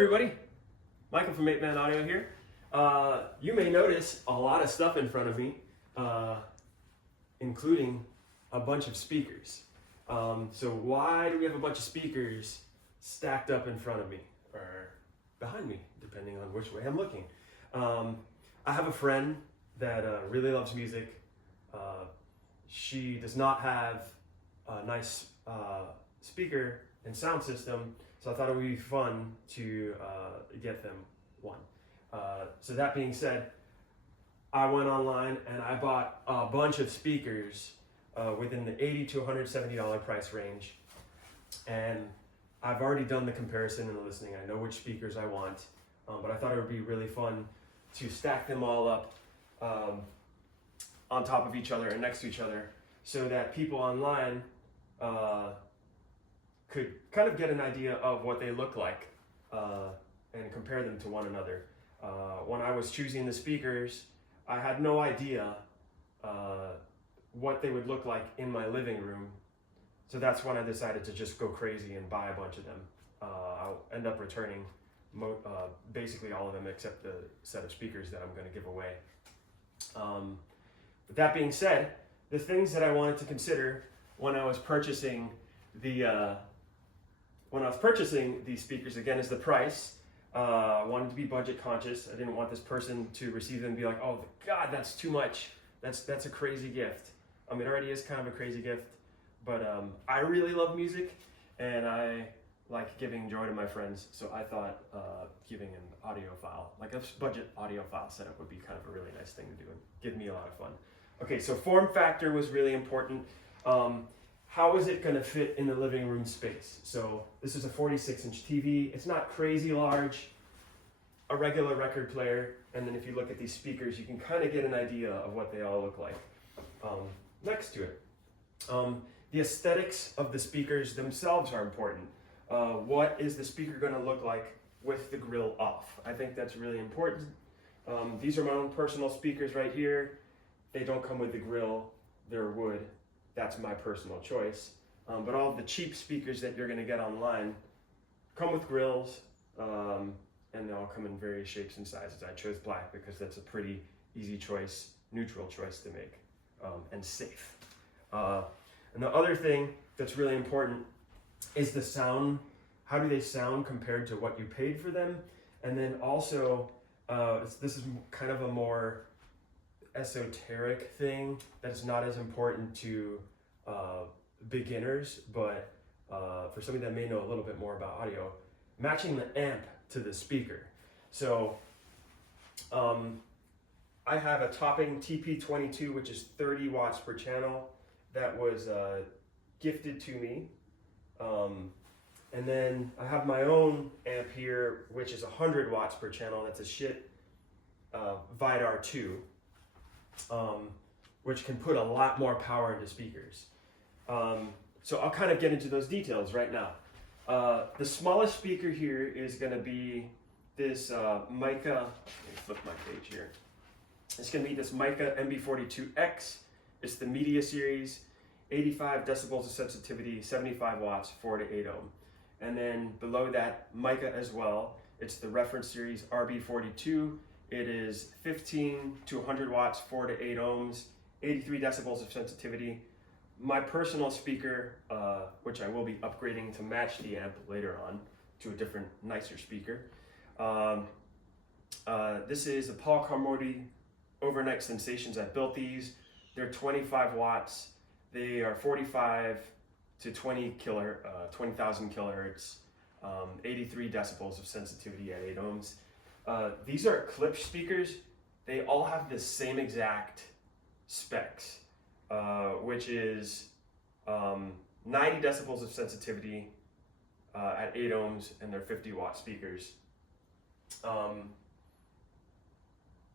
everybody, Michael from 8 Man Audio here. You may notice a lot of stuff in front of me, including a bunch of speakers. So why do we have a bunch of speakers stacked up in front of me or behind me, depending on which way I'm looking? I have a friend that really loves music. She does not have a nice speaker and sound system, so I thought it would be fun to get them one. So that being said, I went online and I bought a bunch of speakers within the $80 to $170 price range, and I've already done the comparison and the listening. I know which speakers I want, but I thought it would be really fun to stack them all up on top of each other and next to each other, so that people online could kind of get an idea of what they look like and compare them to one another. When I was choosing the speakers, I had no idea what they would look like in my living room. So that's when I decided to just go crazy and buy a bunch of them. I'll end up returning basically all of them except the set of speakers that I'm going to give away. With that being said, the things that I wanted to consider when I was purchasing these speakers, again, is the price. I wanted to be budget conscious. I didn't want this person to receive them and be like, oh God, that's too much. That's a crazy gift. I mean, it already is kind of a crazy gift, but I really love music and I like giving joy to my friends. So I thought giving an audiophile, like a budget audiophile setup, would be kind of a really nice thing to do and give me a lot of fun. Okay, so form factor was really important. How is it going to fit in the living room space? So this is a 46-inch TV. It's not crazy large, a regular record player, and then if you look at these speakers, you can kind of get an idea of what they all look like next to it. The aesthetics of the speakers themselves are important. What is the speaker going to look like with the grill off? I think that's really important. These are my own personal speakers right here. They don't come with the grill, they're wood. That's my personal choice. But all of the cheap speakers that you're going to get online come with grills, and they all come in various shapes and sizes. I chose black because that's a pretty easy choice, neutral choice to make, and safe. And the other thing that's really important is the sound. How do they sound compared to what you paid for them? And then also, this is kind of a more esoteric thing that's not as important to beginners, but for somebody that may know a little bit more about audio, matching the amp to the speaker. So I have a topping TP22, which is 30 watts per channel, that was gifted to me. And then I have my own amp here, which is 100 watts per channel. That's a shit Vidar 2. Which can put a lot more power into speakers. So I'll kind of get into those details right now. The smallest speaker here is going to be this Mica, let me flip my page here. It's going to be this Mica MB42X. It's the Media Series, 85 decibels of sensitivity, 75 watts, 4 to 8 ohm. And then below that, Mica as well. It's the reference series RB42. It is 15 to 100 watts, 4 to 8 ohms, 83 decibels of sensitivity. My personal speaker, which I will be upgrading to match the amp later on to a different, nicer speaker. This is a Paul Carmody Overnight Sensations. I built these. They're 25 watts. They are 45 to 20,000 kilohertz, 83 decibels of sensitivity at 8 ohms. These are Klipsch speakers. They all have the same exact specs, which is 90 decibels of sensitivity at 8 ohms, and they're 50 watt speakers.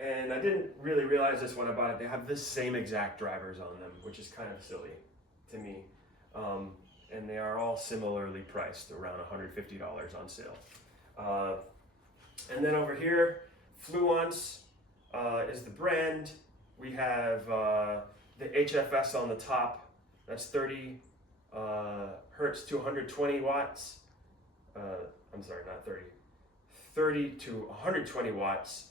And I didn't really realize this when I bought it. They have the same exact drivers on them, which is kind of silly to me. And they are all similarly priced, around $150 on sale. And then over here, Fluence is the brand. We have the HFS on the top. That's 30 hertz to 120 watts. I'm sorry, not 30. 30 to 120 watts,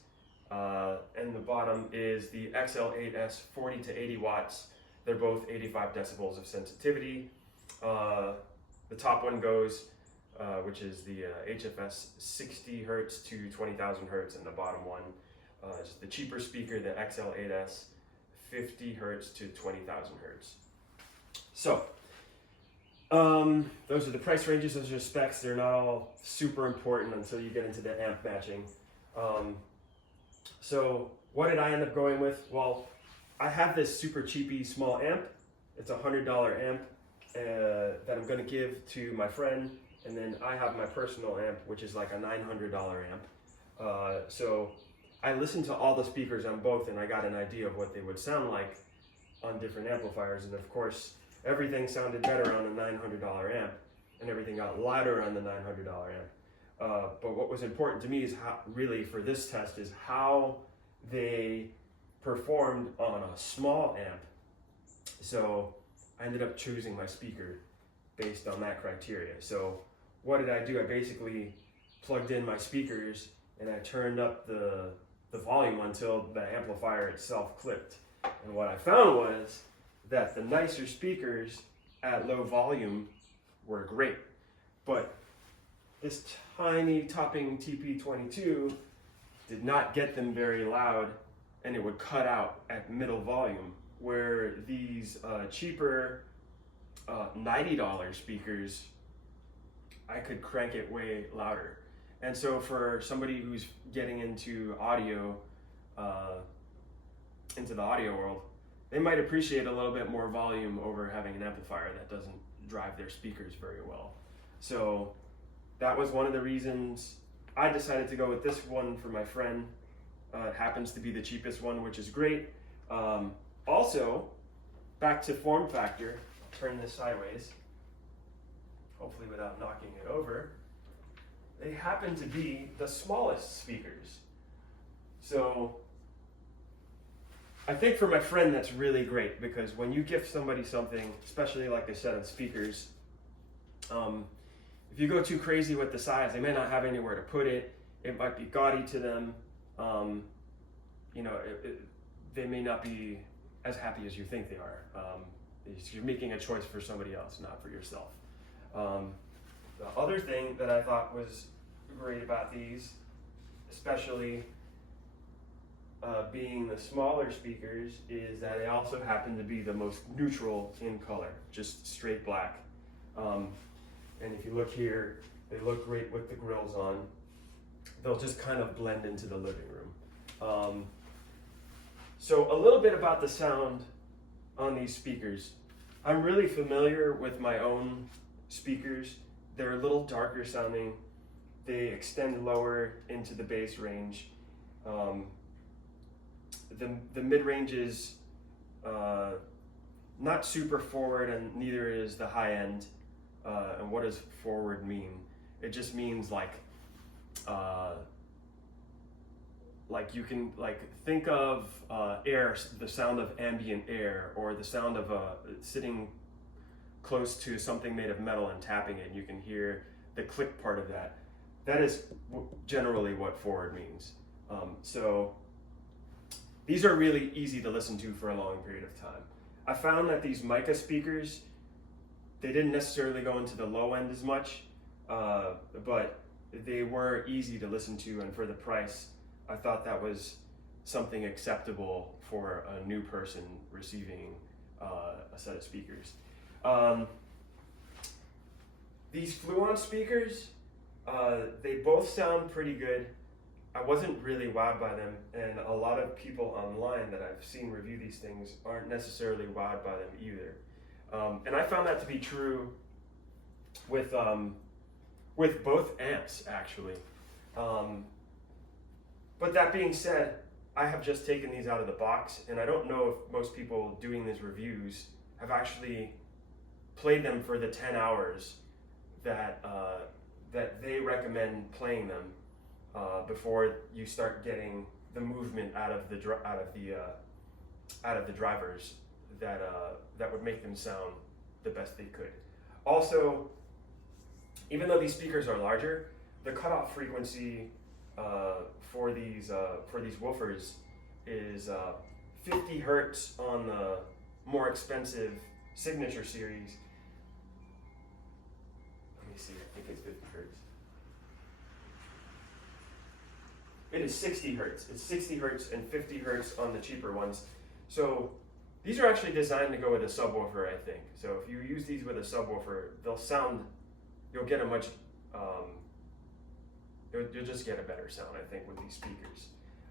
and the bottom is the XL8S 40 to 80 watts. They're both 85 decibels of sensitivity. The top one goes, which is the HFS 60 hertz to 20,000 hertz, and the bottom one is the cheaper speaker, the XL8S 50 hertz to 20,000 hertz. So, those are the price ranges, those are the specs. They're not all super important until you get into the amp matching. So what did I end up going with? Well, I have this super cheapy small amp. It's a $100 amp that I'm gonna give to my friend, and then I have my personal amp, which is like a $900 amp. So I listened to all the speakers on both, and I got an idea of what they would sound like on different amplifiers, and of course, everything sounded better on a $900 amp, and everything got louder on the $900 amp. But what was important to me is how, really for this test, is how they performed on a small amp. So I ended up choosing my speaker based on that criteria. So what did I do? I basically plugged in my speakers and I turned up the volume until the amplifier itself clicked. And what I found was that the nicer speakers at low volume were great, but this tiny Topping TP22 did not get them very loud, and it would cut out at middle volume, where these cheaper $90 speakers, I could crank it way louder. And so for somebody who's getting into audio, into the audio world, they might appreciate a little bit more volume over having an amplifier that doesn't drive their speakers very well. So that was one of the reasons I decided to go with this one for my friend. It happens to be the cheapest one, which is great. Also, back to form factor, I'll turn this sideways, hopefully without knocking it over. They happen to be the smallest speakers. So I think for my friend that's really great, because when you gift somebody something, especially like I said on speakers, if you go too crazy with the size, they may not have anywhere to put it. It might be gaudy to them. You know, they may not be as happy as you think they are. You're making a choice for somebody else, not for yourself. The other thing that I thought was great about these, especially being the smaller speakers, is that they also happen to be the most neutral in color, just straight black. And if you look here, they look great with the grills on. They'll just kind of blend into the living room. So a little bit about the sound on these speakers. I'm really familiar with my own speakers. They're a little darker sounding. They extend lower into the bass range. The mid-range is not super forward, and neither is the high end. And what does forward mean? It just means like you can think of air, the sound of ambient air, or the sound of sitting close to something made of metal and tapping it, and you can hear the click part of that. That is generally what forward means. So these are really easy to listen to for a long period of time. I found that these mica speakers, they didn't necessarily go into the low end as much, but they were easy to listen to, and for the price, I thought that was something acceptable for a new person receiving a set of speakers. These Fluon speakers, they both sound pretty good. I wasn't really wowed by them, and a lot of people online that I've seen review these things aren't necessarily wowed by them either. And I found that to be true with both amps, actually. But that being said, I have just taken these out of the box, and I don't know if most people doing these reviews have actually played them for the 10 hours that they recommend playing them before you start getting the movement out of the drivers that would make them sound the best they could. Also, even though these speakers are larger, the cutoff frequency for these woofers is 50 hertz on the more expensive Signature series. Let me see, I think it's 50 hertz. It is 60 hertz. It's 60 hertz and 50 hertz on the cheaper ones. So these are actually designed to go with a subwoofer, I think. So if you use these with a subwoofer, you'll get a much, you'll just get a better sound, I think, with these speakers.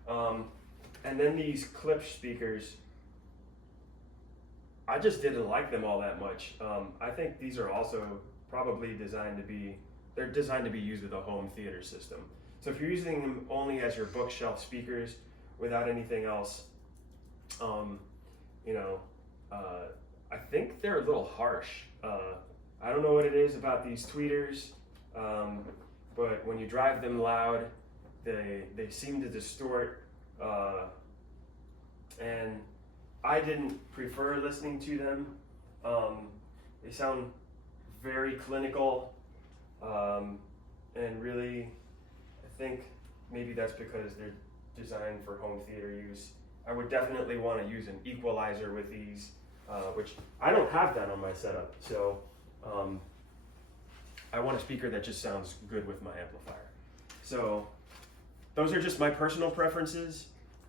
And then these Klipsch speakers, I just didn't like them all that much. I think these are also probably designed to be used with a home theater system. So if you're using them only as your bookshelf speakers without anything else, I think they're a little harsh. I don't know what it is about these tweeters, but when you drive them loud, they seem to distort, and I didn't prefer listening to them. They sound very clinical, and really, I think maybe that's because they're designed for home theater use. I would definitely want to use an equalizer with these, which I don't have that on my setup. So I want a speaker that just sounds good with my amplifier. So those are just my personal preferences.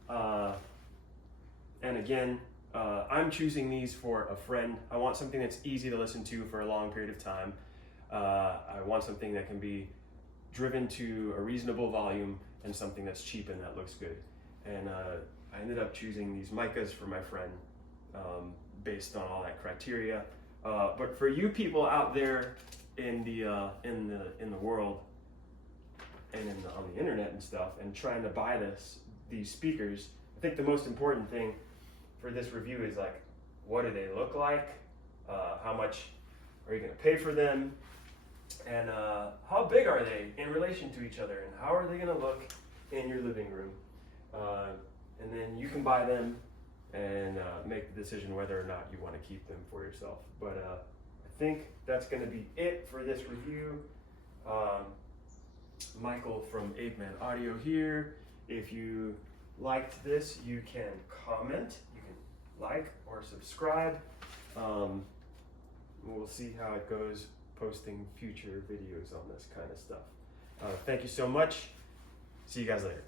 And again, I'm choosing these for a friend. I want something that's easy to listen to for a long period of time. I want something that can be driven to a reasonable volume and something that's cheap and that looks good. And I ended up choosing these micas for my friend based on all that criteria. But for you people out there in the world and on the internet and stuff, and trying to buy these speakers, I think the most important thing for this review is like, what do they look like? How much are you going to pay for them? And how big are they in relation to each other? And how are they going to look in your living room? And then you can buy them and make the decision whether or not you want to keep them for yourself. But I think that's going to be it for this review. Michael from Ape Man Audio here. If you liked this, you can comment, you can like or subscribe. We'll see how it goes posting future videos on this kind of stuff. Thank you so much. See you guys later.